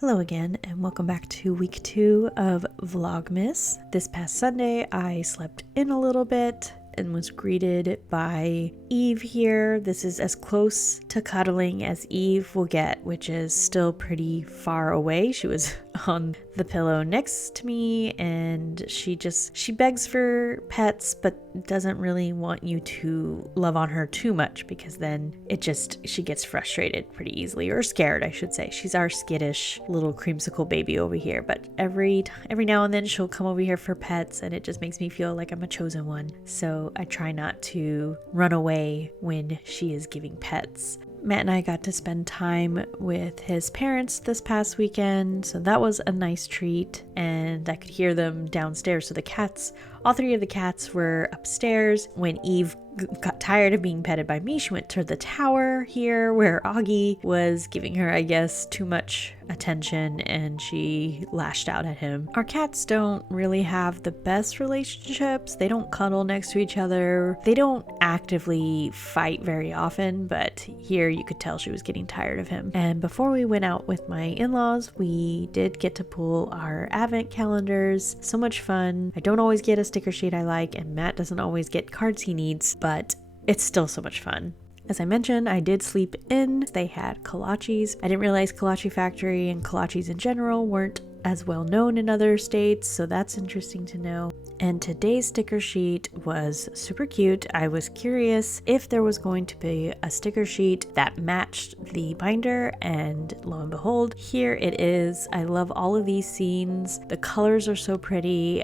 Hello again, and welcome back to week 2 of Vlogmas. This past Sunday, I slept in a little bit and was greeted by Eve here. This is as close to cuddling as Eve will get, which is still pretty far away. She was on the pillow next to me, and she begs for pets, but doesn't really want you to love on her too much, because then she gets frustrated pretty easily, or scared, I should say. She's our skittish little creamsicle baby over here, but every now and then she'll come over here for pets, and it just makes me feel like I'm a chosen one. So I try not to run away when she is giving pets. Matt and I got to spend time with his parents this past weekend, so that was a nice treat, and I could hear them downstairs. So all 3 of the cats were upstairs. When Eve got tired of being petted by me, she went to the tower here where Augie was giving her, I guess, too much attention, and she lashed out at him. Our cats don't really have the best relationships. They don't cuddle next to each other. They don't actively fight very often, but here you could tell she was getting tired of him. And before we went out with my in-laws, we did get to pull our advent calendars. So much fun. I don't always get a sticker sheet I like, and Matt doesn't always get cards he needs, but it's still so much fun. As I mentioned, I did sleep in. They had kolaches. I didn't realize Kolache Factory and kolaches in general weren't as well known in other states, so that's interesting to know. And today's sticker sheet was super cute. I was curious if there was going to be a sticker sheet that matched the binder, and lo and behold, here it is. I love all of these scenes. The colors are so pretty.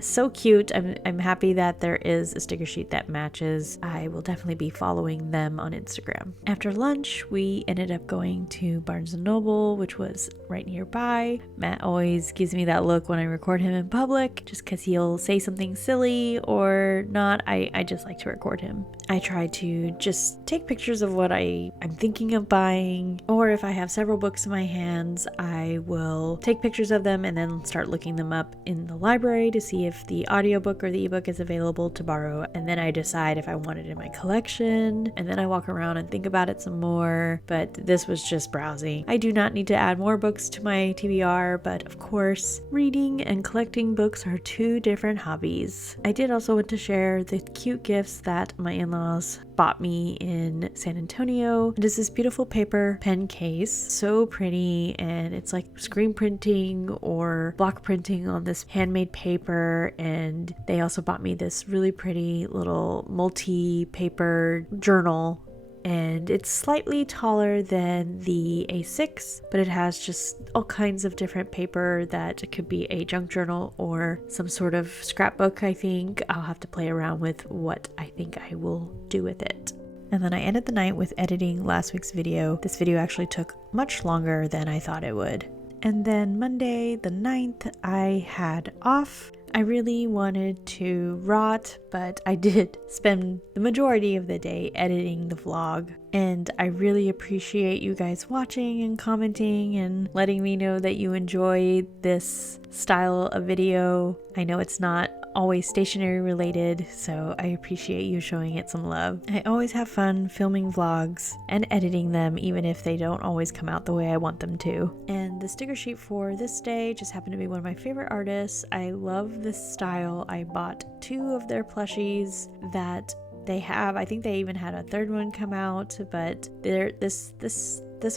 So cute. I'm happy that there is a sticker sheet that matches. I will definitely be following them on Instagram. After lunch, we ended up going to Barnes & Noble, which was right nearby. Matt always gives me that look when I record him in public, just because he'll say something silly or not. I just like to record him. I try to just take pictures of what I'm thinking of buying, or if I have several books in my hands, I will take pictures of them and then start looking them up in the library to see if the audiobook or the ebook is available to borrow, and then I decide if I want it in my collection, and then I walk around and think about it some more. But this was just browsing. I do not need to add more books to my TBR, but of course, reading and collecting books are 2 different hobbies. I did also want to share the cute gifts that my in-laws bought me in San Antonio. It is this beautiful paper pen case, so pretty, and it's like screen printing or block printing on this handmade paper. And they also bought me this really pretty little multi-paper journal, and it's slightly taller than the A6, but it has just all kinds of different paper that could be a junk journal or some sort of scrapbook. I think I'll have to play around with what I think I will do with it. And then I ended the night with editing last week's video. This video actually took much longer than I thought it would. And then Monday the 9th, I had off. I really wanted to rot, but I did spend the majority of the day editing the vlog. And I really appreciate you guys watching and commenting and letting me know that you enjoy this style of video. I know it's not always stationery related, so I appreciate you showing it some love. I always have fun filming vlogs and editing them, even if they don't always come out the way I want them to. And the sticker sheet for this day just happened to be one of my favorite artists. I love this style. I bought 2 of their plushies that they have. I think they even had a 3rd one come out, but this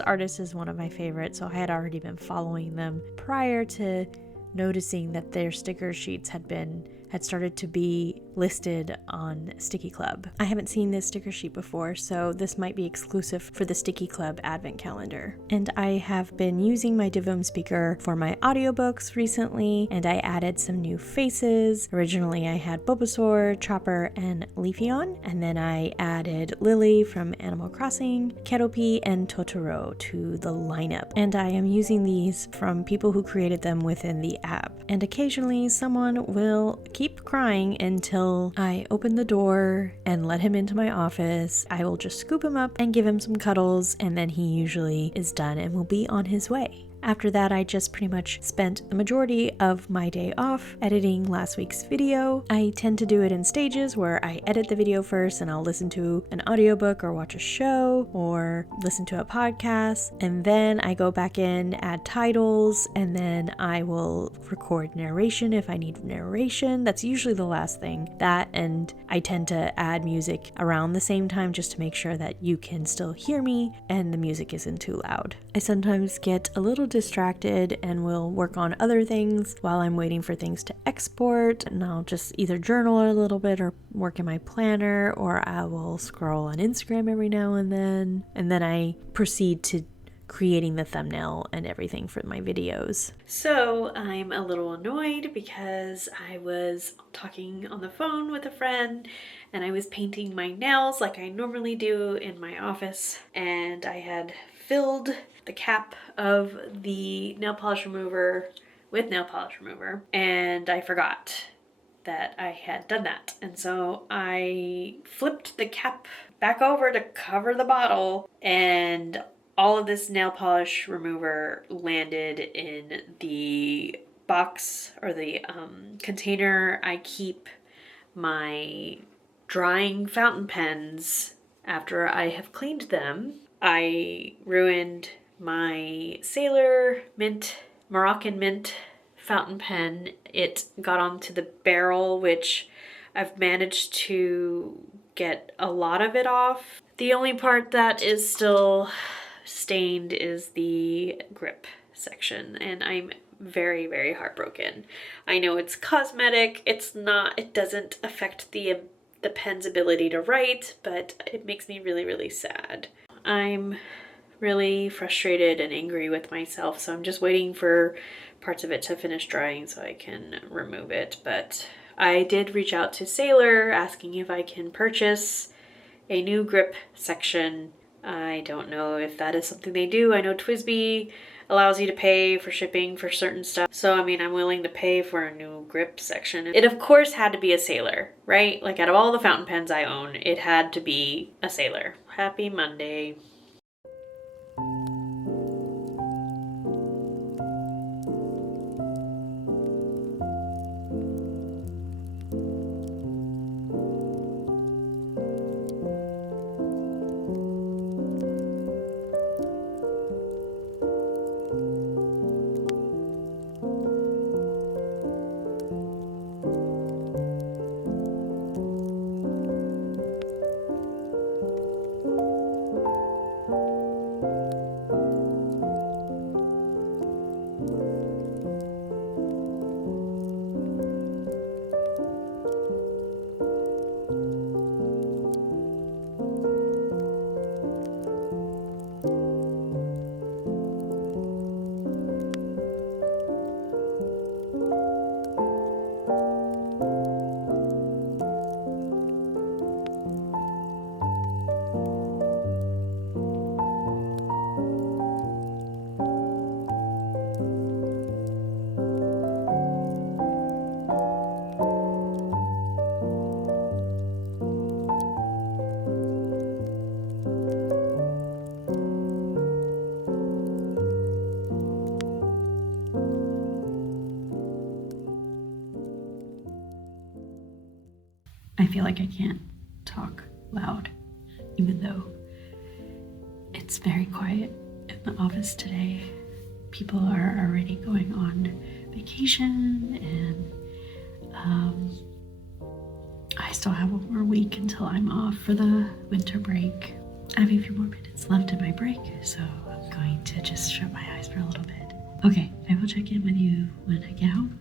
artist is one of my favorites, so I had already been following them prior to noticing that their sticker sheets had started to be listed on Sticky Club. I haven't seen this sticker sheet before, so this might be exclusive for the Sticky Club advent calendar. And I have been using my Divom speaker for my audiobooks recently, and I added some new faces. Originally I had Bulbasaur, Chopper, and Leafeon, and then I added Lily from Animal Crossing, Ketopie, and Totoro to the lineup. And I am using these from people who created them within the app. And occasionally someone will keep crying until I open the door and let him into my office. I will just scoop him up and give him some cuddles, and then he usually is done and will be on his way. After that, I just pretty much spent the majority of my day off editing last week's video. I tend to do it in stages where I edit the video first and I'll listen to an audiobook or watch a show or listen to a podcast, and then I go back in, add titles, and then I will record narration if I need narration. That's usually the last thing. That, and I tend to add music around the same time just to make sure that you can still hear me and the music isn't too loud. I sometimes get a little distracted and will work on other things while I'm waiting for things to export, and I'll just either journal a little bit or work in my planner, or I will scroll on Instagram every now and then I proceed to creating the thumbnail and everything for my videos. So I'm a little annoyed because I was talking on the phone with a friend and I was painting my nails like I normally do in my office, and I had filled the cap of the nail polish remover with nail polish remover, and I forgot that I had done that. And so I flipped the cap back over to cover the bottle, and all of this nail polish remover landed in the box or the container I keep my drying fountain pens after I have cleaned them. I ruined my Sailor Mint, Moroccan Mint fountain pen. It got onto the barrel, which I've managed to get a lot of it off. The only part that is still stained is the grip section, and I'm very, very heartbroken. I know it's cosmetic, it doesn't affect the pen's ability to write, but it makes me really, really sad. I'm really frustrated and angry with myself, so I'm just waiting for parts of it to finish drying so I can remove it. But I did reach out to Sailor asking if I can purchase a new grip section. I don't know if that is something they do. I know TWSBI allows you to pay for shipping for certain stuff. So, I mean, I'm willing to pay for a new grip section. It, of course, had to be a Sailor, right? Like, out of all the fountain pens I own, it had to be a Sailor. Happy Monday. I feel like I can't talk loud, even though it's very quiet in the office today. People are already going on vacation, and I still have one more week until I'm off for the winter break. I have a few more minutes left in my break, so I'm going to just shut my eyes for a little bit. Okay, I will check in with you when I get home.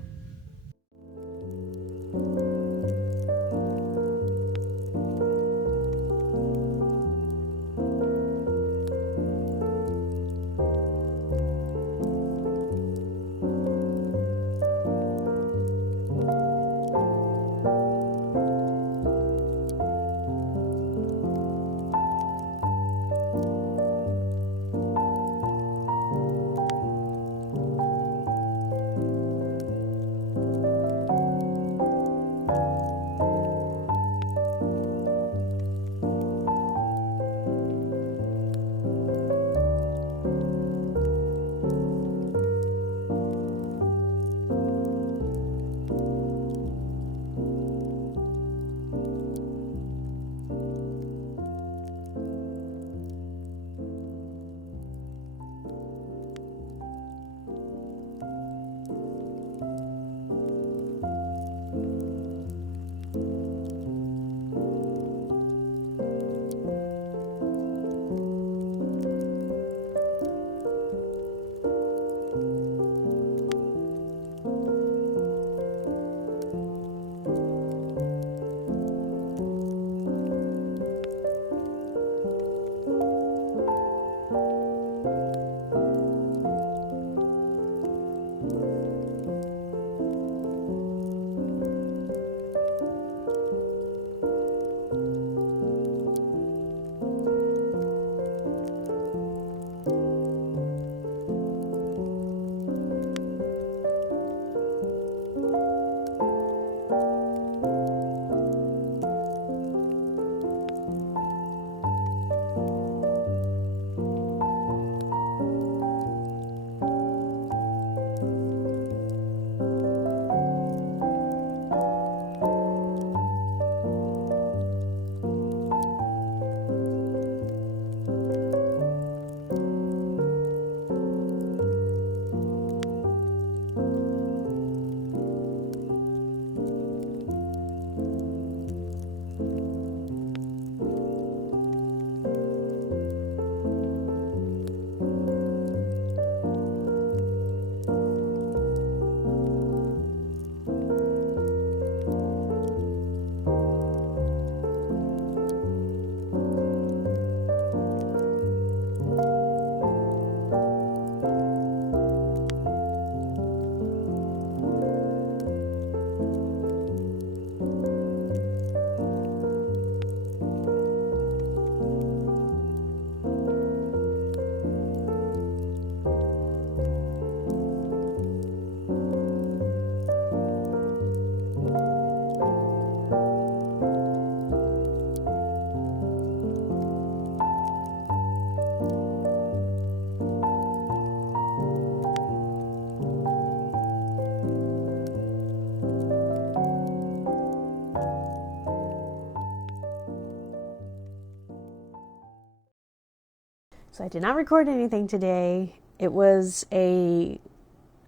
So I did not record anything today. It was a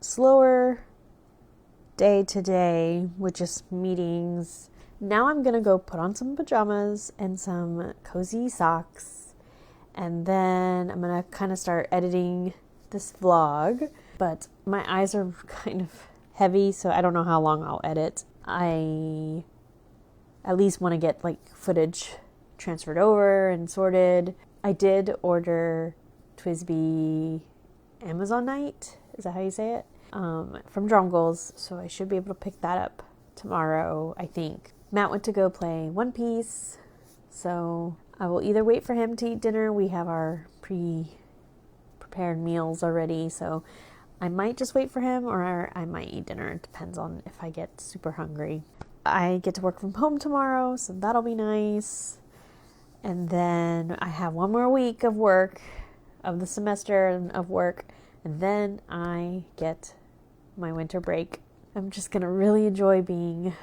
slower day today with just meetings. Now I'm gonna go put on some pajamas and some cozy socks, and then I'm gonna kind of start editing this vlog. But my eyes are kind of heavy, so I don't know how long I'll edit. I at least want to get like footage transferred over and sorted. I did order Twisby Amazon night, is that how you say it? From Drumgles, so I should be able to pick that up tomorrow, I think. Matt went to go play One Piece, so I will either wait for him to eat dinner. We have our pre-prepared meals already, so I might just wait for him, or I might eat dinner. It depends on if I get super hungry. I get to work from home tomorrow, so that'll be nice. And then I have one more week of work, of the semester and of work, and then I get my winter break. I'm just going to really enjoy being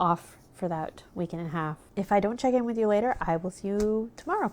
off for that week and a half. If I don't check in with you later, I will see you tomorrow.